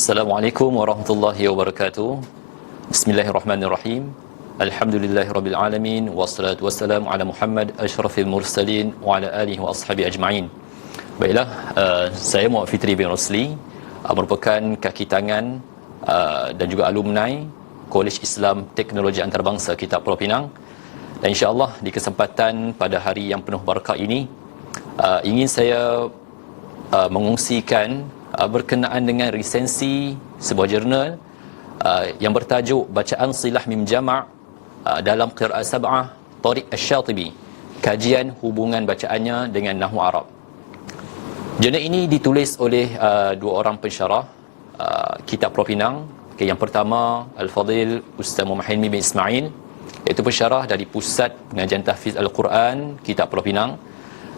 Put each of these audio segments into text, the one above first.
Assalamualaikum warahmatullahi wabarakatuh. Bismillahirrahmanirrahim. Alhamdulillahirabbil alamin wassalatu wassalamu ala Muhammad asyrafil mursalin wa ala alihi wa ashabi ajma'in. Baiklah, uh, saya Muhammad Fitri bin Rosli uh, merupakan kaki tangan uh, dan juga alumni Kolej Islam Teknologi Antarabangsa Kitab Pulau Pinang. Dan insya-Allah di kesempatan pada hari yang penuh barakah ini uh, ingin saya uh, mengungsikan berkenaan dengan resensi sebuah jurnal uh, yang bertajuk Bacaan Silah Mim Jama' uh, dalam Qira'ah Sab'ah Tariq Asy-Syatibi kajian hubungan bacaannya dengan Nahwu Arab. Jurnal ini ditulis oleh uh, dua orang pensyarah uh, kitab Propinang. Okay, yang pertama Al-Fadil Ustaz Muhammad bin Ismail iaitu pensyarah dari Pusat Pengajian Tahfiz Al-Quran Kitab Propinang.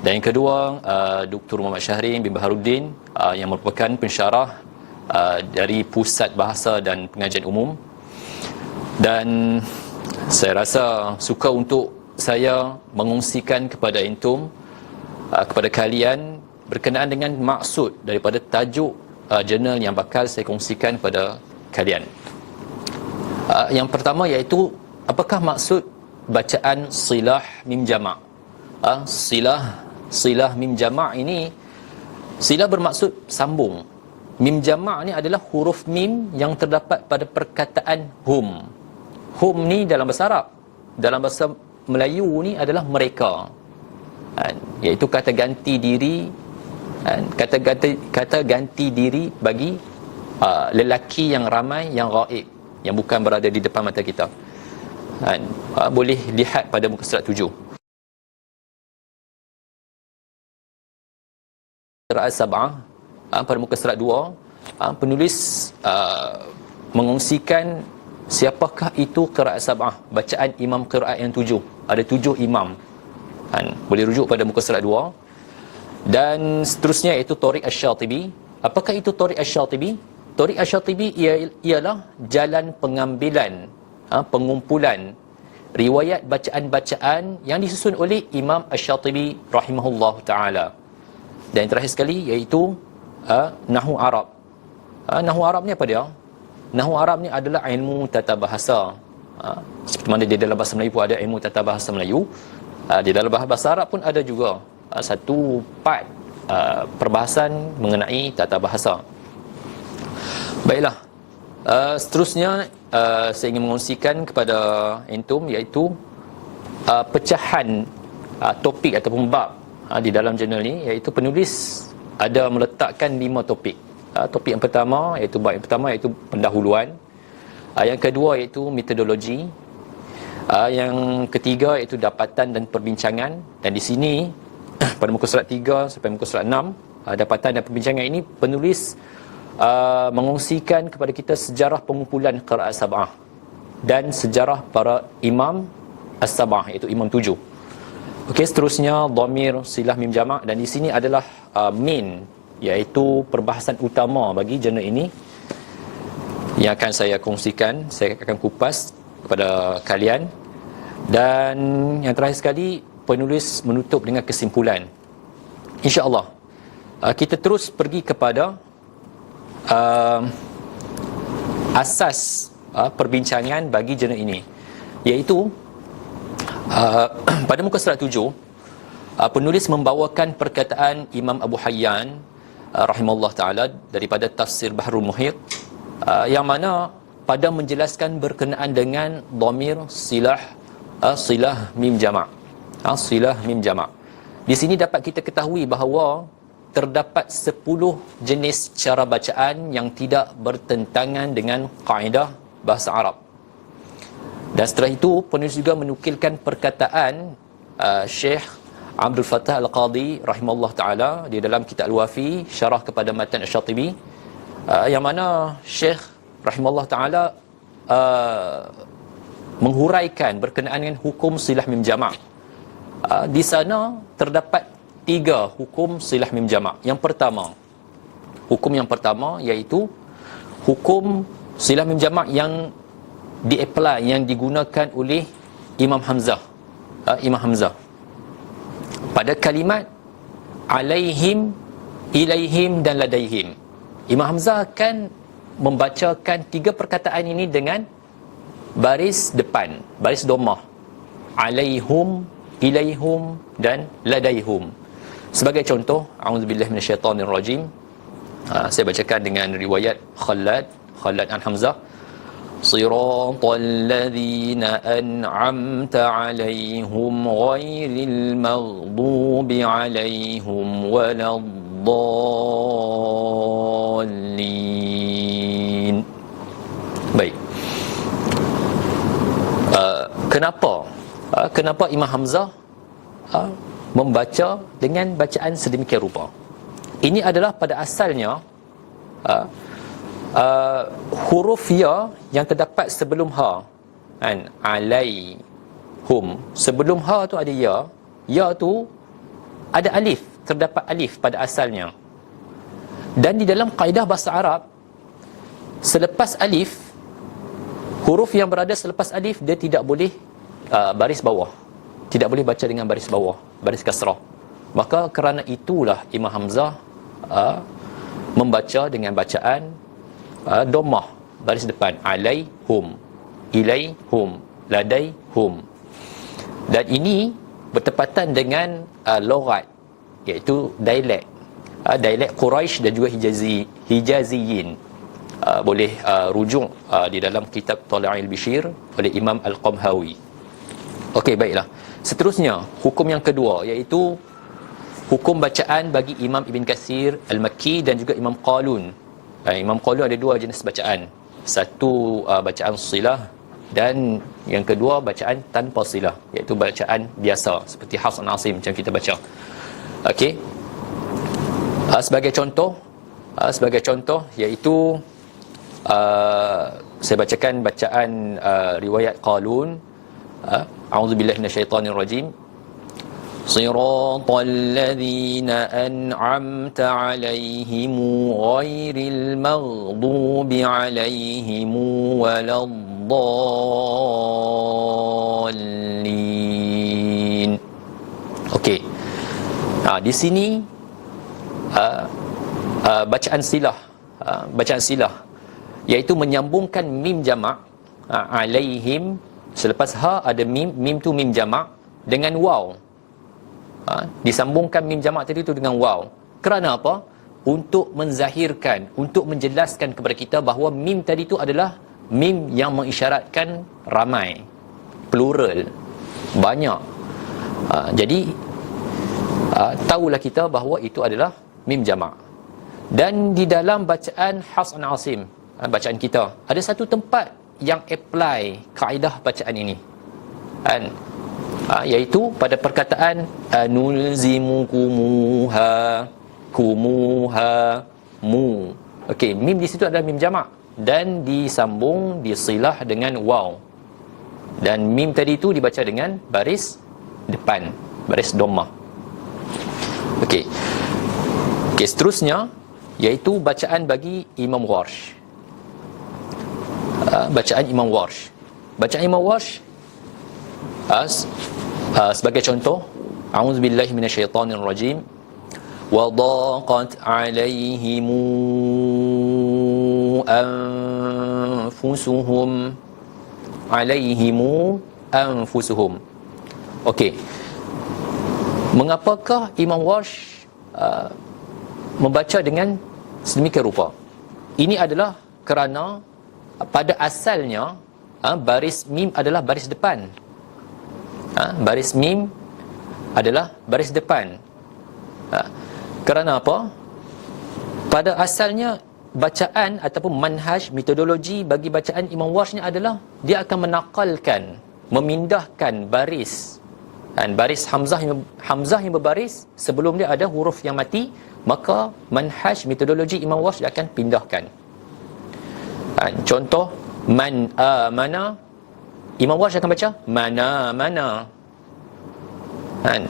Dan yang kedua, uh, Dr. Muhammad Syahrin bin Baharuddin uh, yang merupakan pensyarah uh, dari Pusat Bahasa dan Pengajian Umum. Dan saya rasa suka untuk saya mengungsikan kepada intum, uh, kepada kalian berkenaan dengan maksud daripada tajuk uh, jurnal yang bakal saya kongsikan kepada kalian. Uh, yang pertama iaitu apakah maksud bacaan silah mim jama'? Uh, silah silah mim jama' ini silah bermaksud sambung. Mim jama' ni adalah huruf mim yang terdapat pada perkataan hum. Hum ni dalam bahasa Arab. Dalam bahasa Melayu ni adalah mereka. Kan? Iaitu kata ganti diri kan? kata kata kata ganti diri bagi uh, lelaki yang ramai yang gaib yang bukan berada di depan mata kita. Kan? Uh, boleh lihat pada muka surat tujuh. Qira'at Sab'ah uh, pada muka surat 2 uh, penulis uh, mengungsikan siapakah itu Qira'at Sab'ah. Bacaan imam qiraat yang tujuh. Ada tujuh imam. Kan? Boleh rujuk pada muka surat 2 dan seterusnya iaitu Tariq Asy-Syatibi apakah itu Tariq Asy-Syatibi Tariq Asy-Syatibi ialah jalan pengambilan pengumpulan riwayat bacaan-bacaan yang disusun oleh Imam Asy-Syatibi rahimahullah taala dan yang terakhir sekali iaitu uh, Nahu Arab. Uh, Nahu Arab ni apa dia? Nahu Arab ni adalah ilmu tata bahasa. Uh, seperti mana di dalam bahasa Melayu pun ada ilmu tata bahasa Melayu. Uh, di dalam bahasa Arab pun ada juga uh, satu part uh, perbahasan mengenai tata bahasa. Baiklah. Uh, seterusnya uh, saya ingin mengongsikan kepada entum iaitu uh, pecahan uh, topik ataupun bab ha, di dalam jurnal ni iaitu penulis ada meletakkan lima topik. Ha, topik yang pertama iaitu bab yang pertama iaitu pendahuluan. Ha, yang kedua iaitu metodologi. Ha, yang ketiga iaitu dapatan dan perbincangan dan di sini pada muka surat 3 sampai muka surat 6 ha, dapatan dan perbincangan ini penulis uh, mengongsikan kepada kita sejarah pengumpulan qiraat sab'ah dan sejarah para imam as-sab'ah iaitu imam tujuh Okey, seterusnya dhamir silah mim jamak dan di sini adalah uh, main iaitu perbahasan utama bagi jurnal ini yang akan saya kongsikan, saya akan kupas kepada kalian. Dan yang terakhir sekali penulis menutup dengan kesimpulan. Insya-Allah uh, kita terus pergi kepada uh, asas uh, perbincangan bagi jurnal ini iaitu Uh, pada muka surat tujuh, uh, penulis membawakan perkataan Imam Abu Hayyan uh, rahimahullah taala daripada tafsir Bahrul Muhit uh, yang mana pada menjelaskan berkenaan dengan dhamir silah uh, silah mim jama' uh, silah mim jama' di sini dapat kita ketahui bahawa terdapat 10 jenis cara bacaan yang tidak bertentangan dengan kaedah bahasa Arab dan setelah itu penulis juga menukilkan perkataan uh, Syekh Abdul Fattah Al-Qadhi rahimahullah taala di dalam kitab Al-Wafi syarah kepada matan Asy-Syatibi uh, yang mana Syekh rahimahullah taala uh, menghuraikan berkenaan dengan hukum silah mim jama'. Uh, di sana terdapat tiga hukum silah mim jama'. Yang pertama, hukum yang pertama iaitu hukum silah mim jama' yang di-apply yang digunakan oleh Imam Hamzah. Uh, Imam Hamzah. Pada kalimat alaihim, ilaihim dan ladaihim. Imam Hamzah akan membacakan tiga perkataan ini dengan baris depan, baris domah. Alaihum, ilaihum dan ladaihum. Sebagai contoh, auzubillahi minasyaitonirrajim. Uh, saya bacakan dengan riwayat Khalad, Khalad an Hamzah. صراط الذين أنعمت عليهم غير المغضوب عليهم ولا الضالين Baik. Uh, kenapa? Uh, kenapa Imam Hamzah uh, membaca dengan bacaan sedemikian rupa? Ini adalah pada asalnya uh, uh, huruf ya yang terdapat sebelum ha kan? Alai hum sebelum ha tu ada ya. Ya tu ada alif terdapat alif pada asalnya. Dan di dalam kaedah bahasa Arab selepas alif huruf yang berada selepas alif dia tidak boleh uh, baris bawah. Tidak boleh baca dengan baris bawah baris kasrah. Maka kerana itulah Imam Hamzah uh, membaca dengan bacaan uh, domah baris depan. Alaihum. Ilaihum. Ladaihum. Dan ini bertepatan dengan uh, logat iaitu dialek. Uh, dialek Quraisy dan juga Hijazi Hijaziyin. Uh, boleh uh, rujuk uh, di dalam kitab Tala'il Bishir oleh Imam Al-Qamhawi. Okey baiklah. Seterusnya hukum yang kedua iaitu hukum bacaan bagi Imam Ibn Kasir Al-Makki dan juga Imam Qalun uh, Imam Qalun ada dua jenis bacaan. Satu uh, bacaan silah dan yang kedua bacaan tanpa silah iaitu bacaan biasa seperti Hafs Asim macam kita baca. Okey. Uh, sebagai contoh uh, sebagai contoh iaitu uh, saya bacakan bacaan uh, riwayat Qalun uh, a'udzubillahi minasyaitonirrajim صراط الذين أنعمت عليهم غير المغضوب عليهم ولا الضالين Okey. Ha, di sini uh, uh, bacaan silah uh, bacaan silah iaitu menyambungkan mim jamak uh, alaihim selepas ha ada mim mim tu mim jamak dengan waw ha, disambungkan mim jamak tadi itu dengan waw. Kerana apa? Untuk menzahirkan, untuk menjelaskan kepada kita bahawa mim tadi itu adalah mim yang mengisyaratkan ramai, plural, banyak. Ha, jadi ha, tahulah kita bahawa itu adalah mim jamak. Dan di dalam bacaan Hasan Asim, ha, bacaan kita, ada satu tempat yang apply kaedah bacaan ini. Kan? ha, iaitu pada perkataan anulzimukumuha kumuha mu. Okey mim di situ adalah mim jamak. Dan disambung disilah dengan waw. Dan mim tadi itu dibaca dengan baris depan baris dhammah okey. Okey seterusnya iaitu bacaan bagi Imam Warsh. Uh, bacaan Imam Warsh. Bacaan Imam Warsh as uh, sebagai contoh a'udzubillahi minasyaitonirrajim wa daqat 'alaihim anfusuhum 'alaihim anfusuhum. Okey. Mengapakah Imam Warsh uh, membaca dengan sedemikian rupa? Ini adalah kerana pada asalnya uh, baris mim adalah baris depan ha, baris mim adalah baris depan. Ha, kerana apa? Pada asalnya bacaan ataupun manhaj metodologi bagi bacaan Imam Warsh ni adalah dia akan menakalkan memindahkan baris. Dan baris hamzah yang hamzah yang berbaris sebelum dia ada huruf yang mati maka manhaj metodologi Imam Warsh akan pindahkan. Ha, contoh man amana Imam Warsh akan baca mana mana. Kan?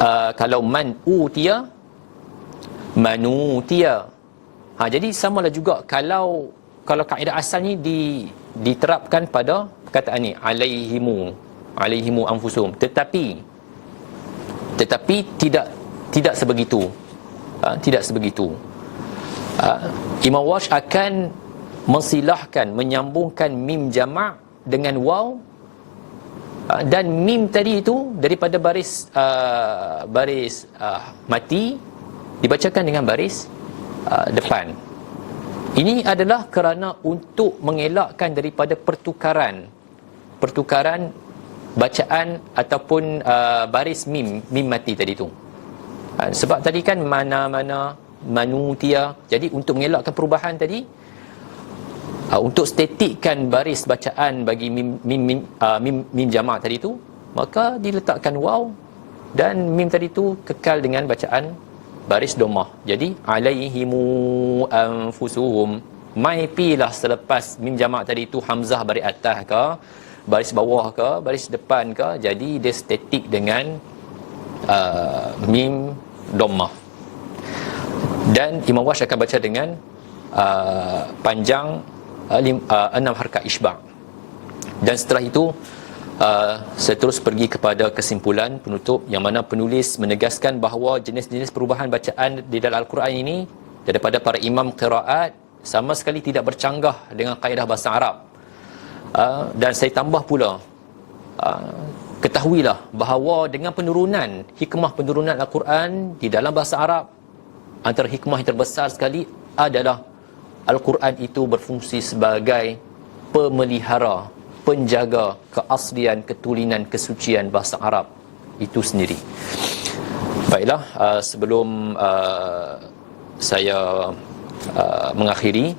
Uh, kalau man utia manutia. Ha jadi samalah juga kalau kalau kaedah asal ni di diterapkan pada perkataan ni alaihimu alaihimu anfusum tetapi tetapi tidak tidak sebegitu ha, tidak sebegitu ha, Imam Wash akan mensilahkan menyambungkan mim jamak dengan waw uh, dan mim tadi itu daripada baris uh, baris uh, mati dibacakan dengan baris uh, depan. Ini adalah kerana untuk mengelakkan daripada pertukaran pertukaran bacaan ataupun uh, baris mim mim mati tadi tu. Uh, sebab tadi kan mana-mana manutia jadi untuk mengelakkan perubahan tadi uh, untuk statikkan baris bacaan bagi mim mim mim, uh, mim, mim jamak tadi tu maka diletakkan waw dan mim tadi tu kekal dengan bacaan baris domah. Jadi alaihimu anfusuhum. Mai pilah selepas mim jamak tadi tu hamzah baris atas ke baris bawah ke baris depan ke jadi dia statik dengan uh, mim domah. Dan Imam Wash akan baca dengan uh, panjang uh, uh, enam harkat isbak. Dan setelah itu uh, saya terus pergi kepada kesimpulan penutup yang mana penulis menegaskan bahawa jenis-jenis perubahan bacaan di dalam Al-Quran ini daripada para imam qiraat sama sekali tidak bercanggah dengan kaedah bahasa Arab. Uh, dan saya tambah pula uh, ketahuilah bahawa dengan penurunan hikmah penurunan Al-Quran di dalam bahasa Arab antara hikmah yang terbesar sekali adalah Al-Quran itu berfungsi sebagai pemelihara, penjaga keaslian, ketulinan, kesucian bahasa Arab itu sendiri. Baiklah, uh, sebelum uh, saya uh, mengakhiri,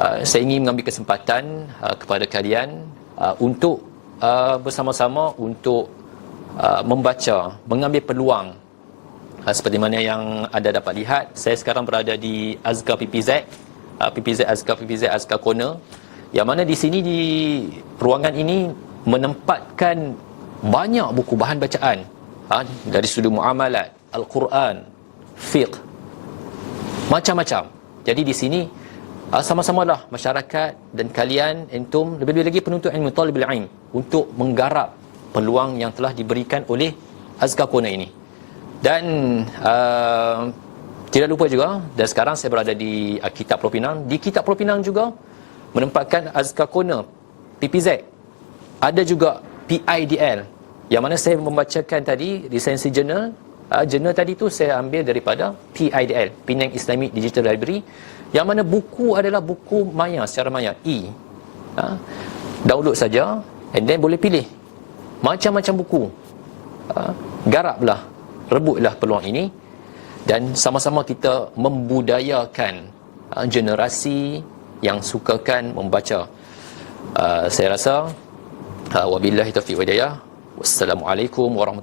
uh, saya ingin mengambil kesempatan uh, kepada kalian uh, untuk uh, bersama-sama untuk uh, membaca, mengambil peluang uh, seperti mana yang anda dapat lihat. Saya sekarang berada di Azkar PPZ uh, PPZ Azkar PPZ Azkar Corner yang mana di sini di ruangan ini menempatkan banyak buku bahan bacaan ha, dari sudut muamalat, Al-Quran, fiqh, macam-macam. Jadi di sini ha, sama-samalah masyarakat dan kalian entum lebih-lebih lagi penuntut ilmu talibul ilm untuk menggarap peluang yang telah diberikan oleh Azkar Corner ini. Dan uh, tidak lupa juga, dan sekarang saya berada di uh, Kitab Propinang. Di Kitab Propinang juga menempatkan Azkar Corner, PPZ. Ada juga PIDL. Yang mana saya membacakan tadi, resensi jurnal. Uh, jurnal tadi tu saya ambil daripada PIDL, Penang Islamic Digital Library. Yang mana buku adalah buku maya, secara maya, E. Uh, download saja, and then boleh pilih. Macam-macam buku. Uh, garaplah, rebutlah peluang ini dan sama-sama kita membudayakan uh, generasi yang sukakan membaca. Uh, saya rasa uh, wabillahi taufiq wa hidayah. Wassalamualaikum warahmatullahi